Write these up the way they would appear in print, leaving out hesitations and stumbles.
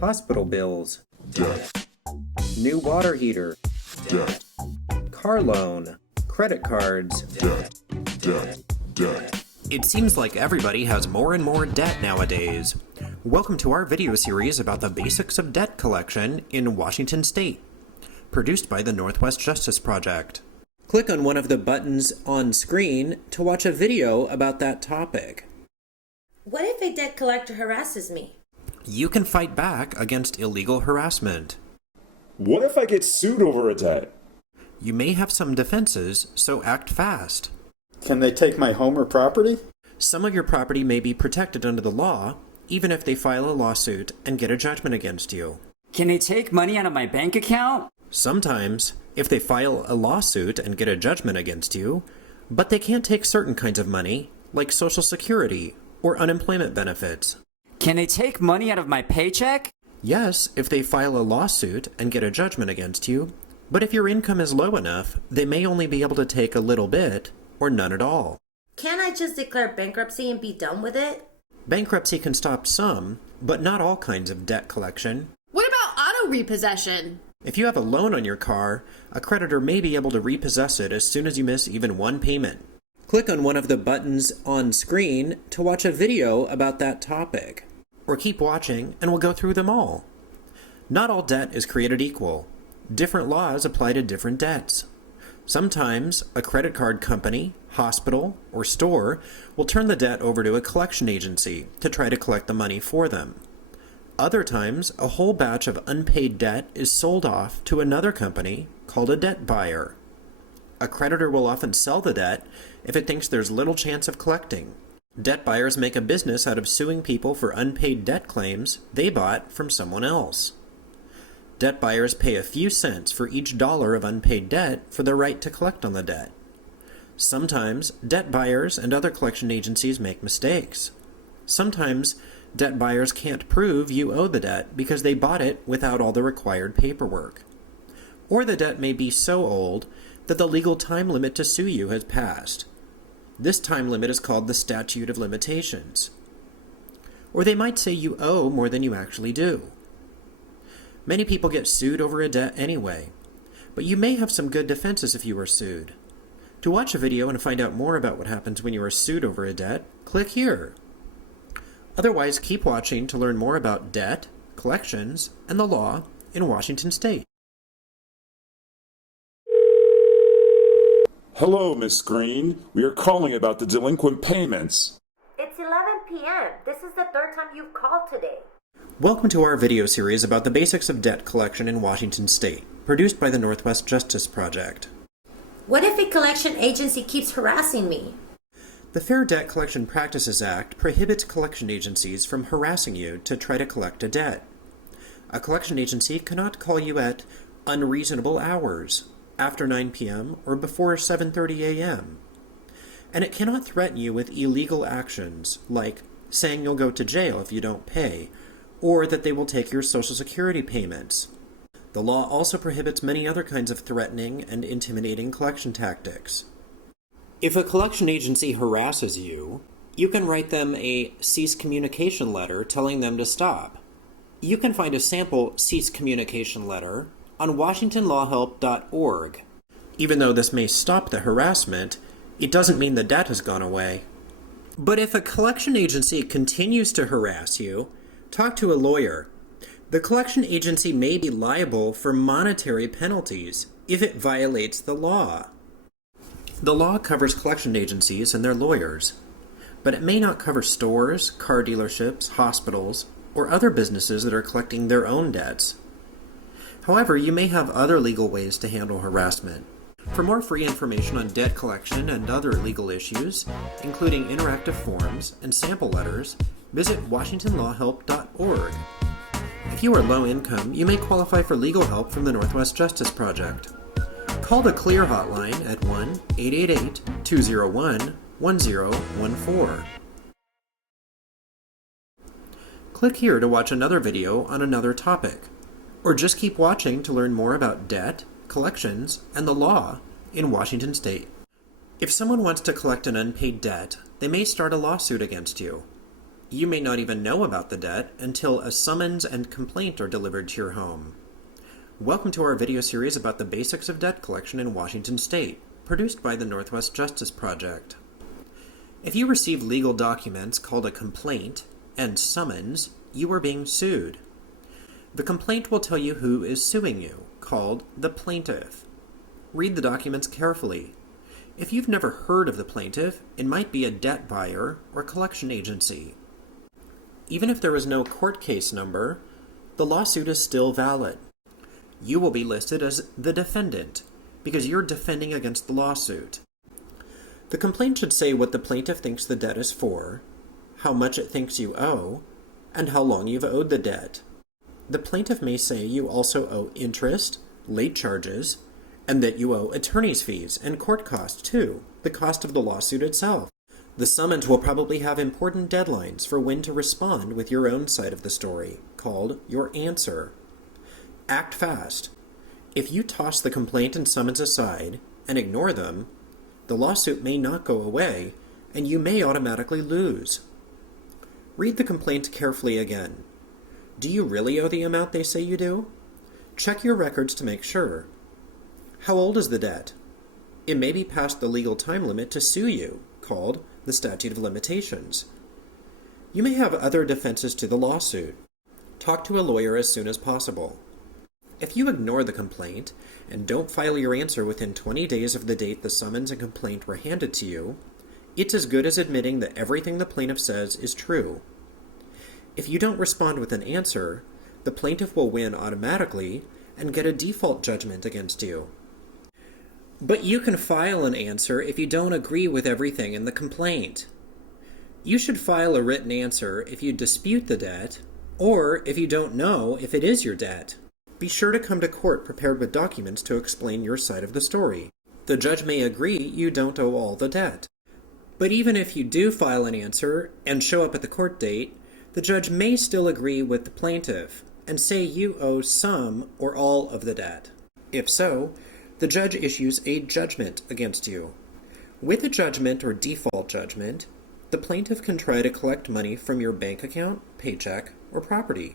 Hospital bills. Debt. New water heater. Debt. Car loan. Credit cards. Debt. Debt. Debt. It seems like everybody has more and more debt nowadays. Welcome to our video series about the basics of debt collection in Washington State, produced by the Northwest Justice Project. Click on one of the buttons on screen to watch a video about that topic. What if a debt collector harasses me? You can fight back against illegal harassment. What if I get sued over a debt? You may have some defenses, so act fast. Can they take my home or property? Some of your property may be protected under the law, even if they file a lawsuit and get a judgment against you. Can they take money out of my bank account? Sometimes, if they file a lawsuit and get a judgment against you, but they can't take certain kinds of money, like Social Security or unemployment benefits. Can they take money out of my paycheck? Yes, if they file a lawsuit and get a judgment against you, but if your income is low enough, they may only be able to take a little bit or none at all. Can't I just declare bankruptcy and be done with it? Bankruptcy can stop some, but not all kinds of debt collection. What about auto repossession? If you have a loan on your car, a creditor may be able to repossess it as soon as you miss even one payment. Click on one of the buttons on screen to watch a video about that topic. Or keep watching and we'll go through them all. Not all debt is created equal. Different laws apply to different debts. Sometimes a credit card company, hospital, or store will turn the debt over to a collection agency to try to collect the money for them. Other times, a whole batch of unpaid debt is sold off to another company called a debt buyer. A creditor will often sell the debt if it thinks there's little chance of collecting. Debt buyers make a business out of suing people for unpaid debt claims they bought from someone else. Debt buyers pay a few cents for each dollar of unpaid debt for the right to collect on the debt. Sometimes, debt buyers and other collection agencies make mistakes. Sometimes, debt buyers can't prove you owe the debt because they bought it without all the required paperwork. Or the debt may be so old that the legal time limit to sue you has passed. This time limit is called the statute of limitations. Or they might say you owe more than you actually do. Many people get sued over a debt anyway, but you may have some good defenses if you are sued. To watch a video and find out more about what happens when you are sued over a debt, click here. Otherwise, keep watching to learn more about debt, collections, and the law in Washington State. Hello, Miss Green. We are calling about the delinquent payments. It's 11 p.m. This is the third time you've called today. Welcome to our video series about the basics of debt collection in Washington State, produced by the Northwest Justice Project. What if a collection agency keeps harassing me? The Fair Debt Collection Practices Act prohibits collection agencies from harassing you to try to collect a debt. A collection agency cannot call you at unreasonable hours, after 9 p.m. or before 7:30 a.m. And it cannot threaten you with illegal actions, like saying you'll go to jail if you don't pay, or that they will take your Social Security payments. The law also prohibits many other kinds of threatening and intimidating collection tactics. If a collection agency harasses you, you can write them a cease communication letter telling them to stop. You can find a sample cease communication letter on washingtonlawhelp.org. Even though this may stop the harassment, it doesn't mean the debt has gone away. But if a collection agency continues to harass you, talk to a lawyer. The collection agency may be liable for monetary penalties if it violates the law. The law covers collection agencies and their lawyers, but it may not cover stores, car dealerships, hospitals, or other businesses that are collecting their own debts. However, you may have other legal ways to handle harassment. For more free information on debt collection and other legal issues, including interactive forms and sample letters, visit washingtonlawhelp.org. If you are low income, you may qualify for legal help from the Northwest Justice Project. Call the CLEAR hotline at 1-888-201-1014. Click here to watch another video on another topic, or just keep watching to learn more about debt, collections, and the law in Washington State. If someone wants to collect an unpaid debt, they may start a lawsuit against you. You may not even know about the debt until a summons and complaint are delivered to your home. Welcome to our video series about the basics of debt collection in Washington State, produced by the Northwest Justice Project. If you receive legal documents called a complaint and summons, you are being sued. The complaint will tell you who is suing you, called the plaintiff. Read the documents carefully. If you've never heard of the plaintiff, it might be a debt buyer or collection agency. Even if there is no court case number, the lawsuit is still valid. You will be listed as the defendant because you're defending against the lawsuit. The complaint should say what the plaintiff thinks the debt is for, how much it thinks you owe, and how long you've owed the debt. The plaintiff may say you also owe interest, late charges, and that you owe attorney's fees and court costs too, the cost of the lawsuit itself. The summons will probably have important deadlines for when to respond with your own side of the story, called your answer. Act fast. If you toss the complaint and summons aside and ignore them, the lawsuit may not go away, and you may automatically lose. Read the complaint carefully again. Do you really owe the amount they say you do? Check your records to make sure. How old is the debt? It may be past the legal time limit to sue you, called the statute of limitations. You may have other defenses to the lawsuit. Talk to a lawyer as soon as possible. If you ignore the complaint and don't file your answer within 20 days of the date the summons and complaint were handed to you, it's as good as admitting that everything the plaintiff says is true. If you don't respond with an answer, the plaintiff will win automatically and get a default judgment against you. But you can file an answer if you don't agree with everything in the complaint. You should file a written answer if you dispute the debt, or if you don't know if it is your debt. Be sure to come to court prepared with documents to explain your side of the story. The judge may agree you don't owe all the debt. But even if you do file an answer and show up at the court date, the judge may still agree with the plaintiff and say you owe some or all of the debt. If so, the judge issues a judgment against you. With a judgment or default judgment, the plaintiff can try to collect money from your bank account, paycheck, or property.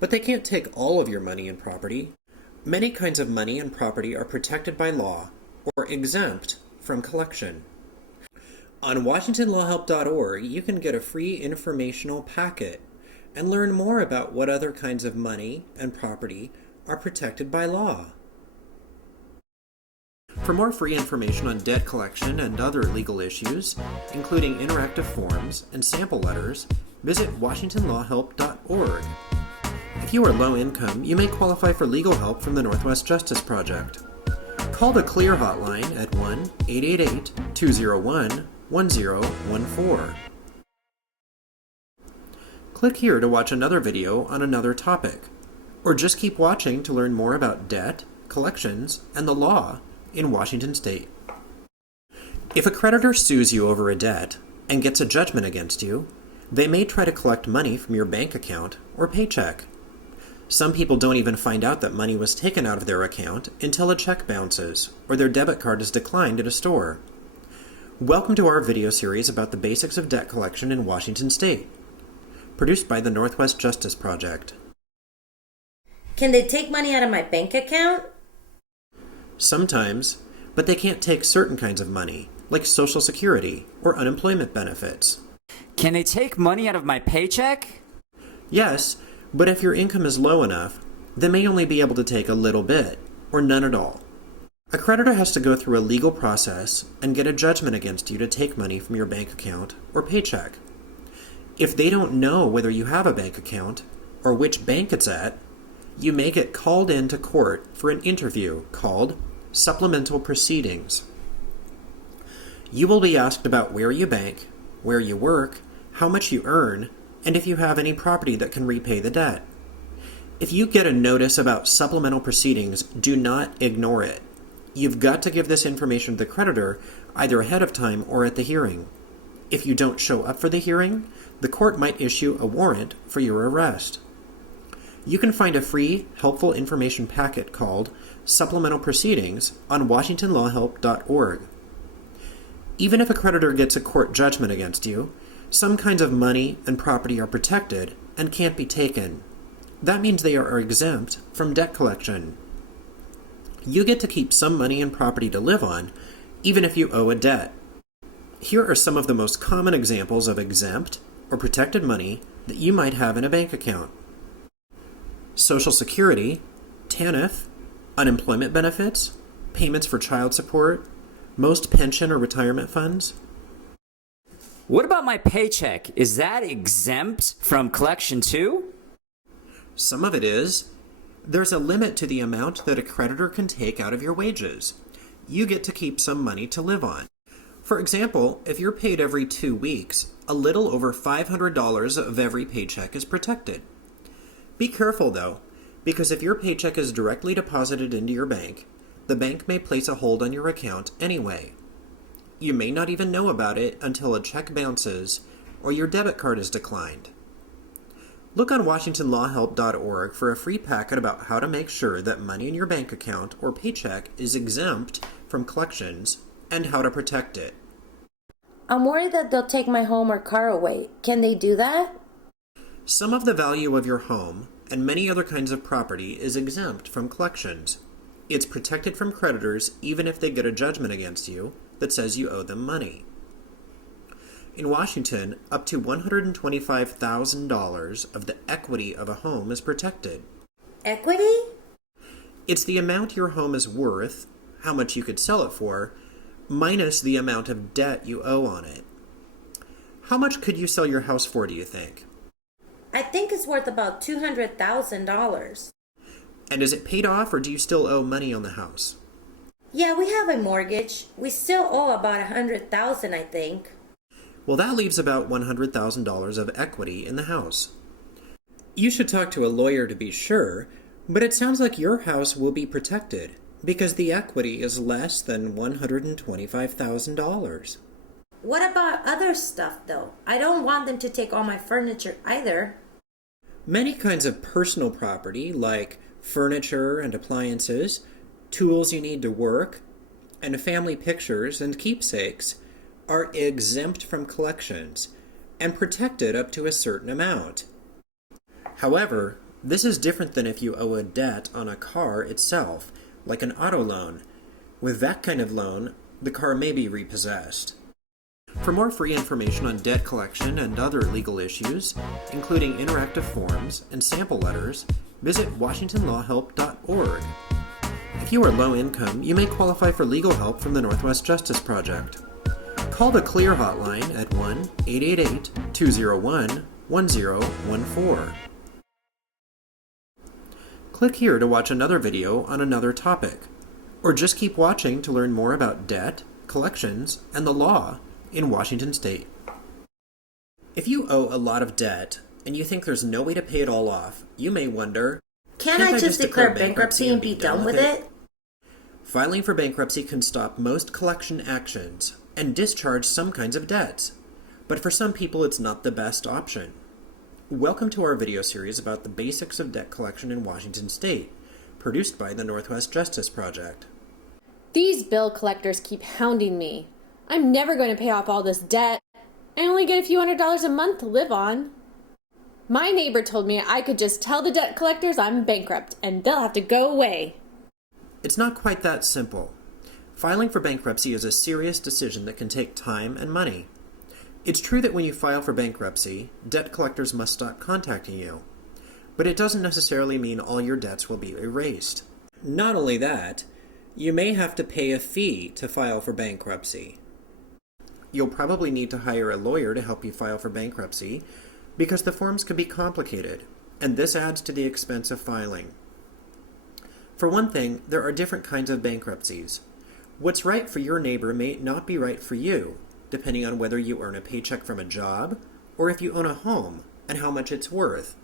But they can't take all of your money and property. Many kinds of money and property are protected by law or exempt from collection. On WashingtonLawHelp.org, you can get a free informational packet and learn more about what other kinds of money and property are protected by law. For more free information on debt collection and other legal issues, including interactive forms and sample letters, visit WashingtonLawHelp.org. If you are low income, you may qualify for legal help from the Northwest Justice Project. Call the CLEAR hotline at 1-888-201-1014. Click here to watch another video on another topic, or just keep watching to learn more about debt, collections, and the law in Washington State. If a creditor sues you over a debt and gets a judgment against you, they may try to collect money from your bank account or paycheck. Some people don't even find out that money was taken out of their account until a check bounces or their debit card is declined at a store. Welcome to our video series about the basics of debt collection in Washington State, produced by the Northwest Justice Project. Can they take money out of my bank account? Sometimes, but they can't take certain kinds of money, like Social Security or unemployment benefits. Can they take money out of my paycheck? Yes, but if your income is low enough, they may only be able to take a little bit, or none at all. A creditor has to go through a legal process and get a judgment against you to take money from your bank account or paycheck. If they don't know whether you have a bank account or which bank it's at, you may get called into court for an interview called supplemental proceedings. You will be asked about where you bank, where you work, how much you earn, and if you have any property that can repay the debt. If you get a notice about supplemental proceedings, do not ignore it. You've got to give this information to the creditor either ahead of time or at the hearing. If you don't show up for the hearing, the court might issue a warrant for your arrest. You can find a free, helpful information packet called Supplemental Proceedings on WashingtonLawHelp.org. Even if a creditor gets a court judgment against you, Some kinds of money and property are protected and can't be taken. That means they are exempt from debt collection. You get to keep some money and property to live on, even if you owe a debt. Here are some of the most common examples of exempt or protected money that you might have in a bank account. Social Security, TANF, unemployment benefits, payments for child support, most pension or retirement funds. What about my paycheck? Is that exempt from collection too? Some of it is. There's a limit to the amount that a creditor can take out of your wages. You get to keep some money to live on. For example, if you're paid every 2 weeks, a little over $500 of every paycheck is protected. Be careful though, because if your paycheck is directly deposited into your bank, the bank may place a hold on your account anyway. You may not even know about it until a check bounces or your debit card is declined. Look on WashingtonLawHelp.org for a free packet about how to make sure that money in your bank account or paycheck is exempt from collections and how to protect it. I'm worried that they'll take my home or car away. Can they do that? Some of the value of your home and many other kinds of property is exempt from collections. It's protected from creditors even if they get a judgment against you that says you owe them money. In Washington, up to $125,000 of the equity of a home is protected. Equity? It's the amount your home is worth, how much you could sell it for, minus the amount of debt you owe on it. How much could you sell your house for, do you think? I think it's worth about $200,000. And is it paid off or do you still owe money on the house? Yeah, we have a mortgage. We still owe about $100,000, I think. Well, that leaves about $100,000 of equity in the house. You should talk to a lawyer to be sure, but it sounds like your house will be protected because the equity is less than $125,000. What about other stuff, though? I don't want them to take all my furniture either. Many kinds of personal property, like furniture and appliances, tools you need to work, and family pictures and keepsakes, are exempt from collections and protected up to a certain amount. However, this is different than if you owe a debt on a car itself, like an auto loan. With that kind of loan, the car may be repossessed. For more free information on debt collection and other legal issues, including interactive forms and sample letters, visit WashingtonLawHelp.org. If you are low income, you may qualify for legal help from the Northwest Justice Project. Call the CLEAR hotline at 1-888-201-1014. Click here to watch another video on another topic, or just keep watching to learn more about debt, collections, and the law in Washington State. If you owe a lot of debt and you think there's no way to pay it all off, you may wonder, Can't I just declare bankruptcy and be done with it? Filing for bankruptcy can stop most collection actions and discharge some kinds of debts, but for some people it's not the best option. Welcome to our video series about the basics of debt collection in Washington State, produced by the Northwest Justice Project. These bill collectors keep hounding me. I'm never going to pay off all this debt. I only get a few $100s a month to live on. My neighbor told me I could just tell the debt collectors I'm bankrupt and they'll have to go away. It's not quite that simple. Filing for bankruptcy is a serious decision that can take time and money. It's true that when you file for bankruptcy, debt collectors must stop contacting you, but it doesn't necessarily mean all your debts will be erased. Not only that, you may have to pay a fee to file for bankruptcy. You'll probably need to hire a lawyer to help you file for bankruptcy because the forms can be complicated, and this adds to the expense of filing. For one thing, there are different kinds of bankruptcies. What's right for your neighbor may not be right for you, depending on whether you earn a paycheck from a job or if you own a home and how much it's worth.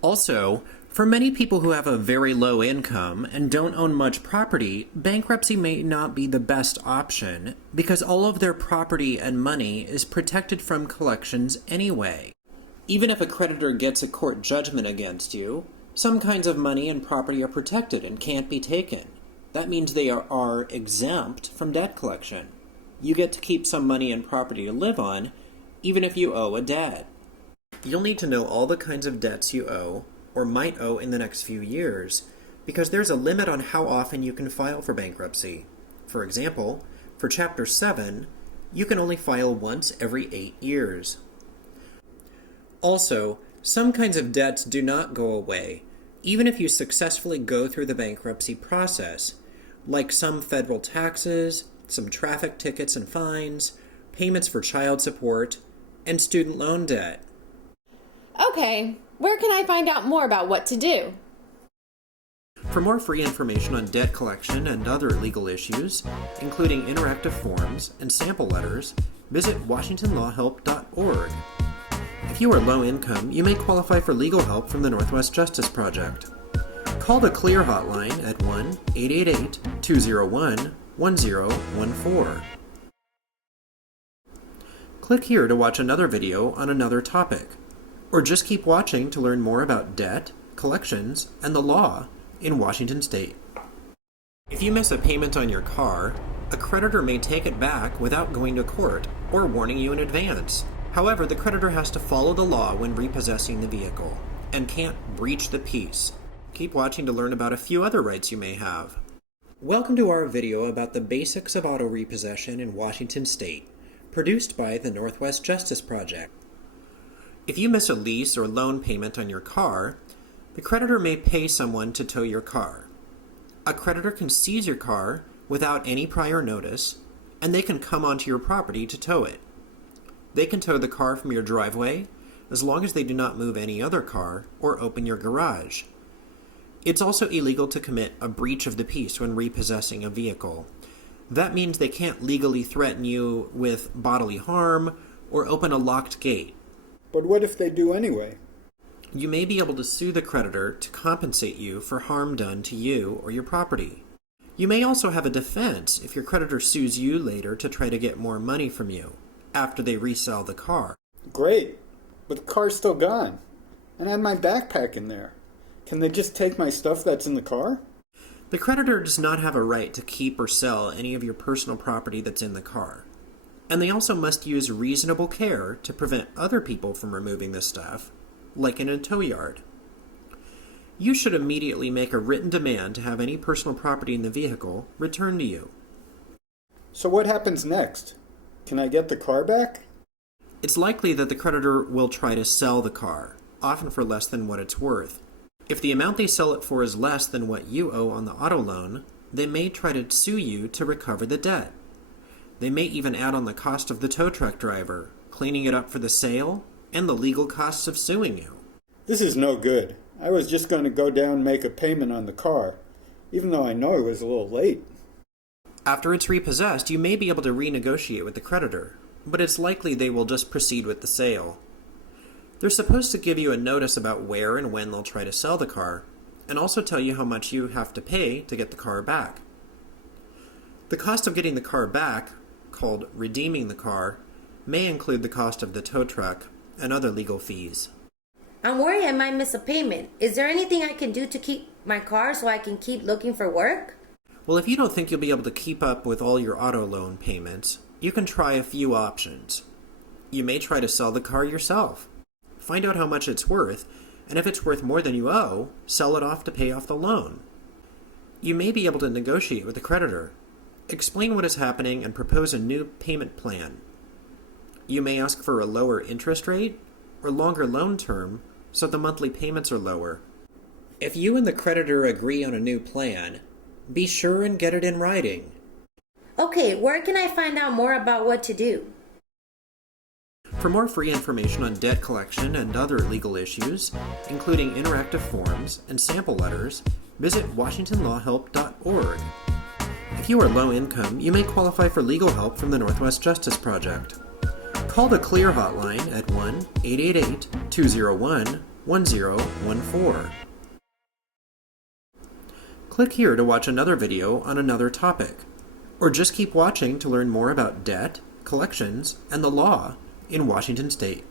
Also, for many people who have a very low income and don't own much property, bankruptcy may not be the best option because all of their property and money is protected from collections anyway. Even if a creditor gets a court judgment against you, some kinds of money and property are protected and can't be taken. That means they are exempt from debt collection. You get to keep some money and property to live on, even if you owe a debt. You'll need to know all the kinds of debts you owe or might owe in the next few years, because there's a limit on how often you can file for bankruptcy. For example, for Chapter 7, you can only file once every 8 years. Also, some kinds of debts do not go away, even if you successfully go through the bankruptcy process, like some federal taxes, some traffic tickets and fines, payments for child support, and student loan debt. Okay, where can I find out more about what to do? For more free information on debt collection and other legal issues, including interactive forms and sample letters, visit washingtonlawhelp.org. If you are low income, you may qualify for legal help from the Northwest Justice Project. Call the CLEAR hotline at 1-888-201-1014. Click here to watch another video on another topic, or just keep watching to learn more about debt, collections, and the law in Washington State. If you miss a payment on your car, a creditor may take it back without going to court or warning you in advance. However, the creditor has to follow the law when repossessing the vehicle and can't breach the peace. Keep watching to learn about a few other rights you may have. Welcome to our video about the basics of auto repossession in Washington State, produced by the Northwest Justice Project. If you miss a lease or loan payment on your car, the creditor may pay someone to tow your car. A creditor can seize your car without any prior notice, and they can come onto your property to tow it. They can tow the car from your driveway as long as they do not move any other car or open your garage. It's also illegal to commit a breach of the peace when repossessing a vehicle. That means they can't legally threaten you with bodily harm or open a locked gate. But what if they do anyway? You may be able to sue the creditor to compensate you for harm done to you or your property. You may also have a defense if your creditor sues you later to try to get more money from you after they resell the car. Great, but the car's still gone, and I have my backpack in there. Can they just take my stuff that's in the car? The creditor does not have a right to keep or sell any of your personal property that's in the car. And they also must use reasonable care to prevent other people from removing this stuff, like in a tow yard. You should immediately make a written demand to have any personal property in the vehicle returned to you. So what happens next? Can I get the car back? It's likely that the creditor will try to sell the car, often for less than what it's worth. If the amount they sell it for is less than what you owe on the auto loan, they may try to sue you to recover the debt. They may even add on the cost of the tow truck driver, cleaning it up for the sale, and the legal costs of suing you. This is no good. I was just going to go down and make a payment on the car, even though I know it was a little late. After it's repossessed, you may be able to renegotiate with the creditor, but it's likely they will just proceed with the sale. They're supposed to give you a notice about where and when they'll try to sell the car, and also tell you how much you have to pay to get the car back. The cost of getting the car back, called redeeming the car, may include the cost of the tow truck and other legal fees. I'm worried I might miss a payment. Is there anything I can do to keep my car so I can keep looking for work? Well, if you don't think you'll be able to keep up with all your auto loan payments, you can try a few options. You may try to sell the car yourself. Find out how much it's worth, and if it's worth more than you owe, sell it off to pay off the loan. You may be able to negotiate with the creditor. Explain what is happening and propose a new payment plan. You may ask for a lower interest rate or longer loan term so the monthly payments are lower. If you and the creditor agree on a new plan, be sure and get it in writing. Okay, where can I find out more about what to do? For more free information on debt collection and other legal issues, including interactive forms and sample letters, visit washingtonlawhelp.org. If you are low income, you may qualify for legal help from the Northwest Justice Project. Call the CLEAR hotline at 1-888-201-1014. Click here to watch another video on another topic, or just keep watching to learn more about debt, collections, and the law in Washington State.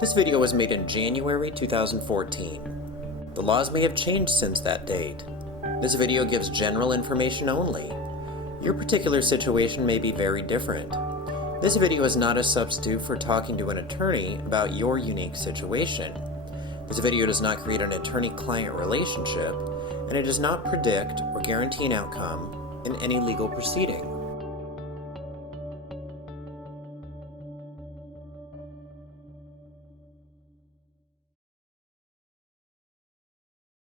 This video was made in January 2014. The laws may have changed since that date. This video gives general information only. Your particular situation may be very different. This video is not a substitute for talking to an attorney about your unique situation. This video does not create an attorney-client relationship, and it does not predict or guarantee an outcome in any legal proceeding.